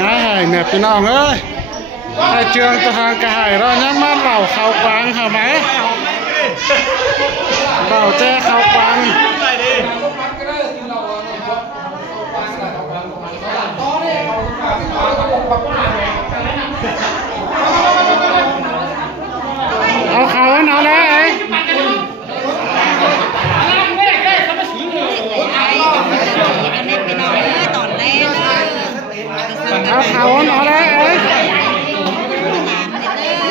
ง่ายหายเนี่ยพี่น้องเอ้ยไอเจืองตะทางกระหายเราเนี่ยมาเหล่าเขากวางค่ะไหมเหล่าแจ้เขากวางเอาเขาเอาแล้วไอ้เอาเขาเอาแล้วไอ้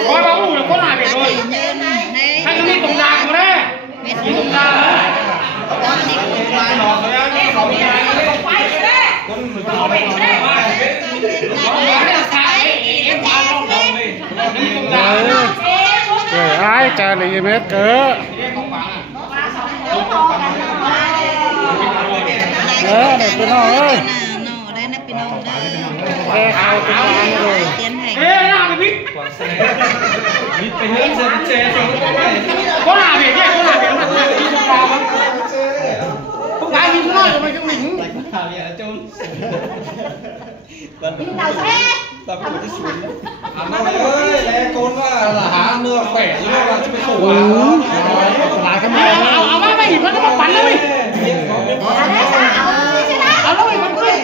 พอเราลูกเราก็หายไปเลยให้ตรงนี้ตรงกลางมาเลยตรงกลางไอ้ใจเลยเม็ดเก๋เด็กพี่น้องเอ้ยเอาตัวกลางเลยน่าไปพิษไปเฮ้ยเจ๊ก็หาเบียดแยกก็หาเบียดมันเลยที่ตรงกลางมันตรงกลางมีข้างนอกมันก็หมิ่นหาเบียดจมพี่ดาวแท้แต่ผมจะสูงอ่านมาเลยแล้วโกนว่าหาเนื้อแฝงหรือว่าจะไปขู่หาทำไมเอาไม่หินมันจะมาปั่นเลยเอาแล้วมันขึ้น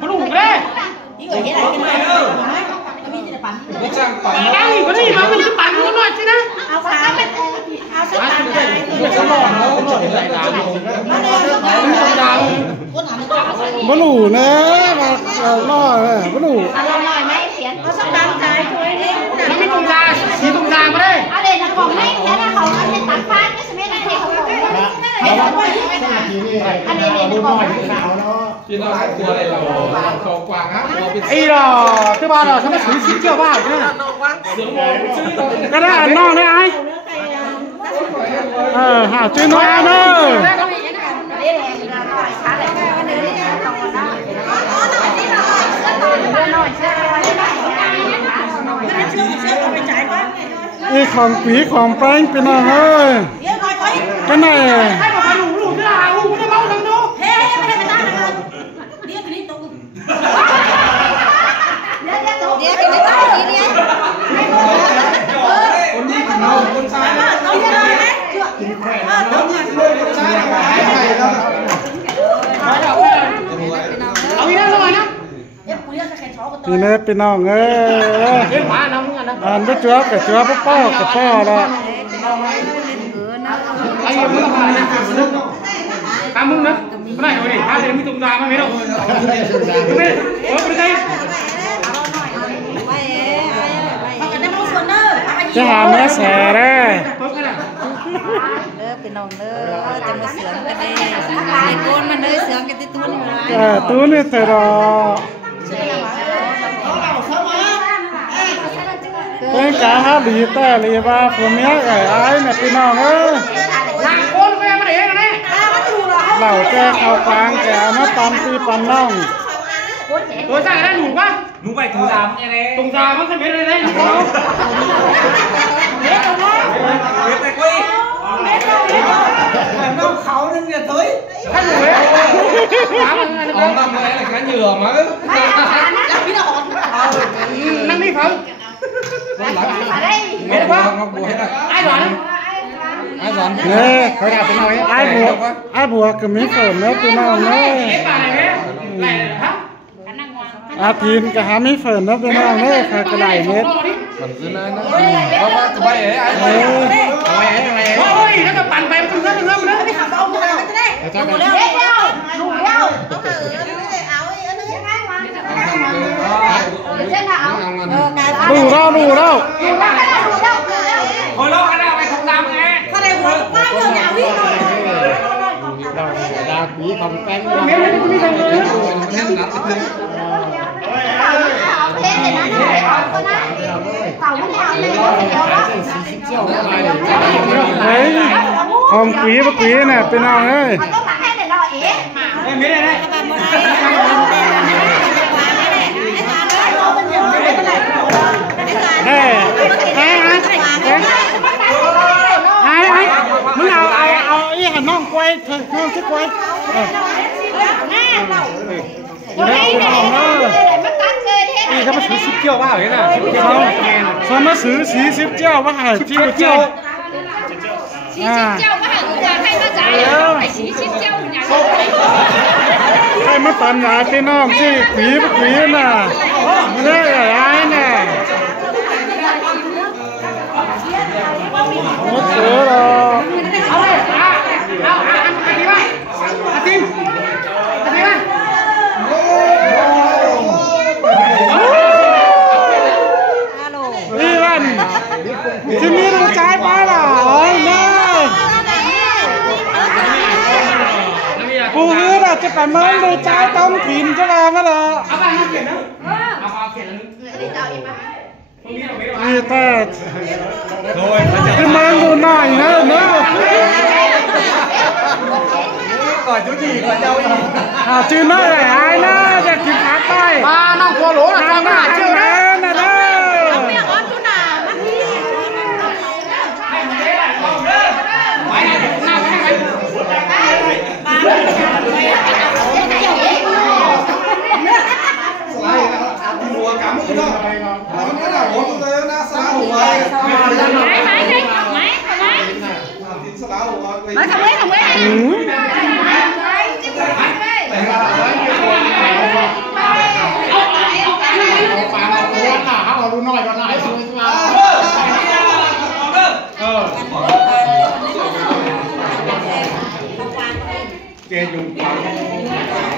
มันหลุดเลยไม่จ้างปั่นได้ก็นี่มันจะปั่นก็หน่อยสินะเอาขาเป็นเอาสักปั่นได้ไม่จะหลอกแล้วหลอกใจดาวบลูนะมาล่อเลยบลูเอาหน่อยไหมเขียนเอาสักปั่นใจช่วยนี่แล้วไม่ตรงกลางสีตรงกลางมาเลยเอาเลยนะของให้เขียนนะของให้ตัดฟ้าไม่ใช่ไม่ได้ให้เขาบอกอันนี้เนี่ยของพี่น้องกลัวอะไรเราเขากวางฮะไอ้หรอที่บ้านเราทำไมถึงชิ้นเกี่ยวบ้ากันเนี่ยก็ได้น้องได้ไอ้หาจิ้นน้อยเนอะอีของปีของแป้งเป็นอะไรก็ไหนให้มาดูลูกที่เราไม่ได้เมาทำดูเฮ้ไม่ได้ไปตั้งเลยเดี๋ยวนี้ตรงเดี๋ยวกันไม่ต้องทีนี้คนนี้กินนมคนชายต้องยังไงไหมต้องยังเอาอีกแล้วหน่อยนะพี่เนตพี่น้องเอ้ยอันได้เจือกับเจือพ่อกับพ่อละไอ้มึงมาเนี่ยตามมึงนะไม่ได้เลยถ้าเดี๋ยวมีตรงกลางไม่ได้หรอกไม่เป็นไรจะหาแม่แสได้เป็นน้องเด้อจะมาเสืองกันเลยไอ้โกนมันเลยเสืองกันที่ตุ้นตู้นี่เธอรอเป็นการหาดีแต่ลีว่าผมเนี้ยไอ้เนี่ยพี่น้องเอ้ยนางโกนแม่มาเองนะเหล่าแกเขากลางแกมาปันปีปันน้องตัวสั่งได้หนูป่ะหนูไปถุงดำยังไงถุงดำมันขึ้นไปเลยได้หนูแต่กุ้ยน้องเขาเนี่ยเนี่ยตุ้ยให้หนูเลยเอาน้ำอะไรกันเหยื่อมั้งแล้วพี่ดอกนั่งนี่เขาไม่ได้ป่ะไอ้หลานไอ้หลานเนี่ยเขาด่าเป็นอะไรไอ้บัวก็มีเสริมแล้วพี่น้องเนี่ยอาทินก็หาไม่เฟิร์นแล้วพี่น้องเนี่ยค่ะกระไรเม็ดมันคือนั่นนะเพราะว่าจะไปไอ้โอ้ยแล้วก็ปั่นไปมันเริ่มเลยไม่ขับเอาเลยไม่ได้ดูเร็วดูเร็วต้องเอาอันนี้ยังไงวะเช่นเอาดูแล้วโอ้ยเรากันเอาไปถุงดำไงถ้าได้หัวป้าเรื่องยาววิ่งเลยดาปีของแป้งเมียไม่ได้ทำเลยเฮ้ยของปีเมื่อกี้เนี่ยเป็นเอาเฮ้ยไม่ได้เลยเฮ้ยมึงเอาอีหันน้องกล้วยเธอน้องชิกล้วย Hãy subscribe cho kênh Ghiền Mì Gõ để không bỏ lỡ ซื้อ10เที่ยวว่าอย่างน่ะ10เที่ยวแม่น่ะ สมาซื้อ40เจ้าว่าให้ที่บ่เจ้า40เจ้าว่าให้กูให้มาจ่ายให้40เจ้าหยังใครมาปันหาพี่น้องสิขวีบ่ขวีน่ะไม่ได้หลายน่ะหมดเสือแล้วเอาเลยเอาอันนี้ว่าอาทิมอันนี้ว่านี่วันที่มีลูกชายไปล่ะโอ้ยแม่กูคือเราจะไปเมินลูกชายต้องกินจะลองก็เหรอเอาไปเขียนนะเอาเขียนแล้วนี่แต่ที่เมินดูหน่อยนะเนอะก่อนจุดีก่อนเจ้าอีกจื้อน้อยหลายนะจะกินขาไปมาน้องโคโลนะจังหน้าเชื่อนะนะเด้อเอาเมียออนตุน่ะมาที่ไว้หน้าไว้หัวกำมือเนาะมันก็น่ะหัวเลยนะสลาหัวมาทำไว้เอาดูหน่อยก็ได้ช่วยมาเจนอยู่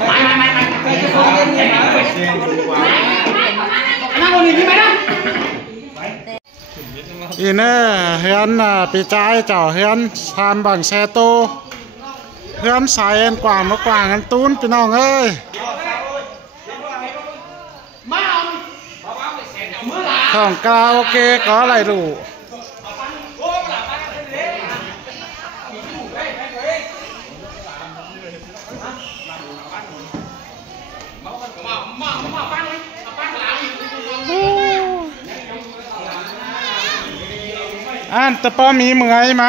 ไม่นั่งคนนี้ไหมนะอีเน่เฮือนปีใจเจ้าเฮือนทานบังแชโตเฮือนสายกว่ามากว่ากันตูนพี่น้องเอ้ยของกาโอเคก็อะไรลูกตะปอมีเหมื่อยไหม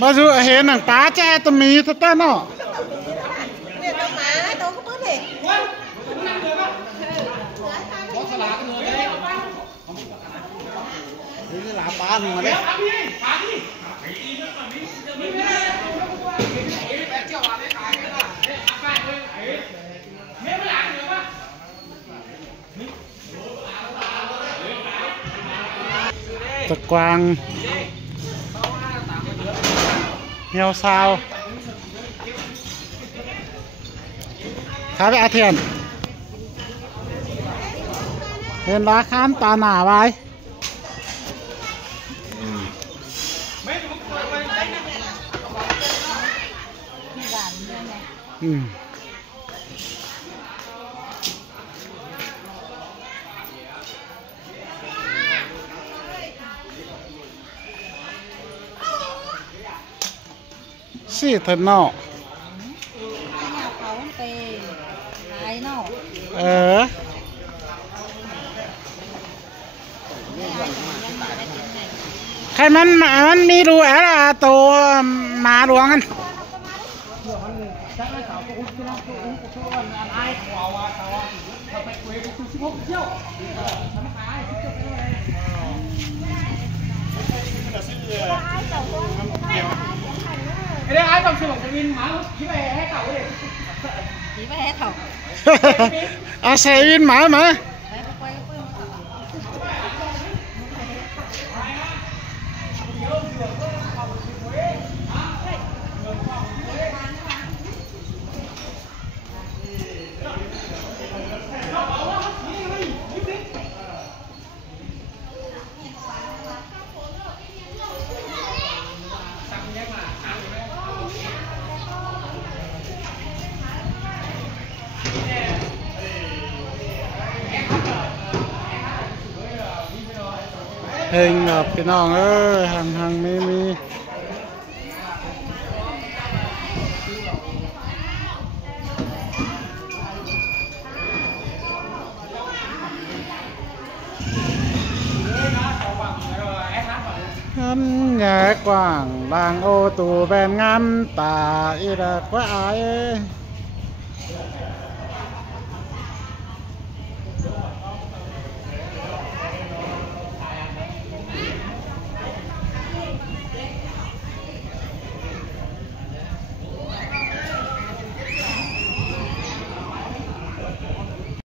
มาดูเห็นหนังปลาแจ้ตะมีตะเต้นเนาะเนี่ยตัวหมาตัวก็เพิ่นเห็นนี่หลาปลาหนึ่งมาเลยตะกวางเหี่ยวซาวท้าไปอาเทียนเห็นราคาตาหนาไว้สิเถอะเนาะเขาไปขายเนาะใครมันมีรูอะไรตัวหมาหลวงกันไม่ได้ไอ้ต้องซื้อของวินหมาที่ไปให้เก่าเลยที่ไปให้เขา อาศัยวินหมาไหมเฮงแบบพี่น้องหังมีหันแย่กว้างลางโอตูแบนงามตาอีระกว่าอาย